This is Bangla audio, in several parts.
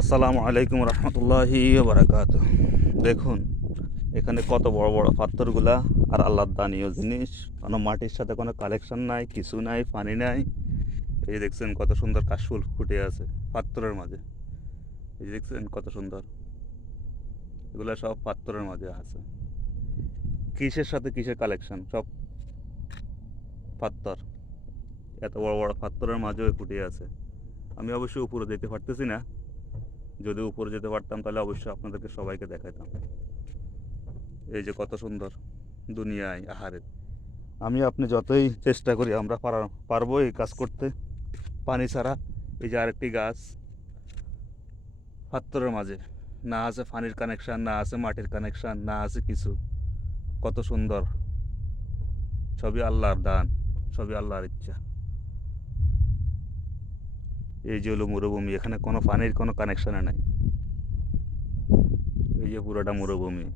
আসসালামু আলাইকুম রহমতুল্লাহি বারাকাত দেখুন, এখানে কত বড় বড় পাথরগুলা আর আল্লাহর দানীয় জিনিস। কোনো মাটির সাথে কোনো কালেকশন নাই, কিছু নাই, পানি নাই। এই যে দেখছেন কত সুন্দর কাশফুল ফুটে আছে পাথরের মাঝে। এই যে দেখছেন কত সুন্দর। এগুলো সব পাথরের মাঝে আছে। কিসের সাথে কিসের কালেকশন সব পাথর। এত বড় বড় পাথরের মাঝেও ফুটে আছে। আমি অবশ্যই উপরে যেতে পারতেছি না। যদি উপরে যেতে পারতাম, তাহলে অবশ্যই আপনাদেরকে সবাইকে দেখাইতাম এই যে কত সুন্দর দুনিয়ায় আহারে। আমি আপনি যতই চেষ্টা করি, আমরা পারা- পারব এই কাজ করতে। পানি ছাড়া এই যে আরেকটি গাছ পাত্তরের মাঝে। না আছে পানির কানেকশান না আছে মাটির কানেকশান না আছে কিছু। কত সুন্দর। সবই আল্লাহর দান, সবই আল্লাহর ইচ্ছা। এই যে হলো মরুভূমি, এখানে কোনো পানির কোনো কানেকশানে নাই। এই যে পুরোটা মরুভূমি।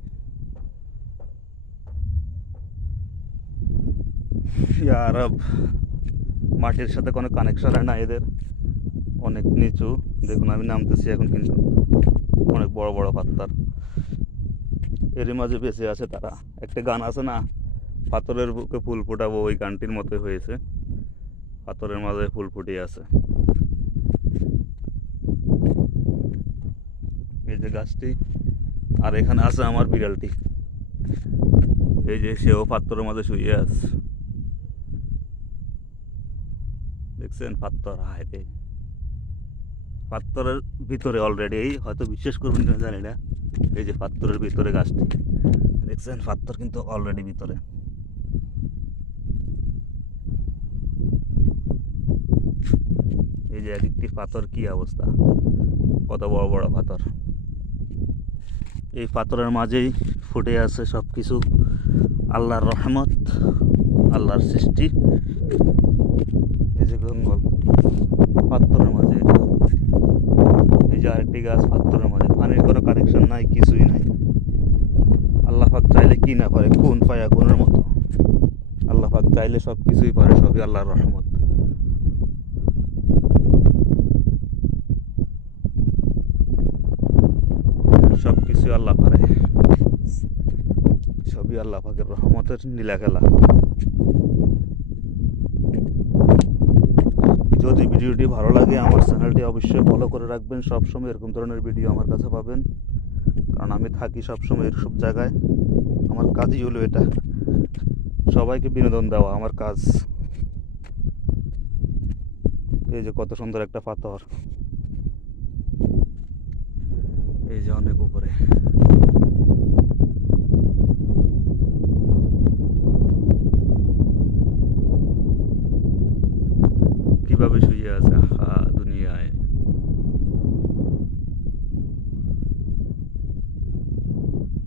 আরব, মাটির সাথে কোনো কানেকশান না এদের। অনেক নিচু, দেখুন আমি নামতেছি এখন কিন্তু। অনেক বড় বড় পাত্তার এরই মাঝে বেঁচে আছে তারা। একটা গান আছে না, পাথরের বুকে ফুল ফোটাবো, ওই গানটির মতোই হয়েছে। পাথরের মাঝে ফুল ফুটিয়ে আছে। এই যে গাছটি, আর এখানে আছে আমার বিড়ালটি। এই যে সেও পাত্তরের মাঝে শুয়ে আছে। দেখছেন পাত্তর হায় রে। পাত্তরের ভিতরে অলরেডি এই হয়তো বিশ্বাস করবেন কিনা জানি না। এই যে পাত্তরের ভিতরে গাছটি। দেখছেন পাত্তর কিন্তু অলরেডি ভিতরে। এই যে এক একটি পাথর কি অবস্থা? কত বড় বড় পাথর? এই পাথরের মাঝেই ফুটে আছে সব কিছু আল্লাহর রহমত, আল্লাহর সৃষ্টি। এই যে জঙ্গল, পাথরের মাঝে। এই যে আরেকটি গাছ পাথরের মাঝে। পানির কোনো কানেকশন নাই, কিছুই নাই। আল্লাহ পাক চাইলে কি না পারে কোন পায়া কোনের মতো। আল্লাহ পাক চাইলে সব কিছুই পারে, সবই আল্লাহর রহমত সব কিছু আল্লাহ পারে। সবই আল্লাহ পাকের রহমতের নীলা খেলা। যদি ভিডিওটি ভালো লাগে, আমার চ্যানেলটি অবশ্যই ফলো করে রাখবেন। সবসময় এরকম ধরনের ভিডিও আমার কাছে পাবেন। কারণ আমি থাকি সবসময় এসব জায়গায়। আমার কাজই হলো এটা। সবাইকে বিনোদন দেওয়া, আমার কাজ। এই যে কত সুন্দর একটা পাথর এই যে অনেক উপরে কীভাবে শুয়ে আছে?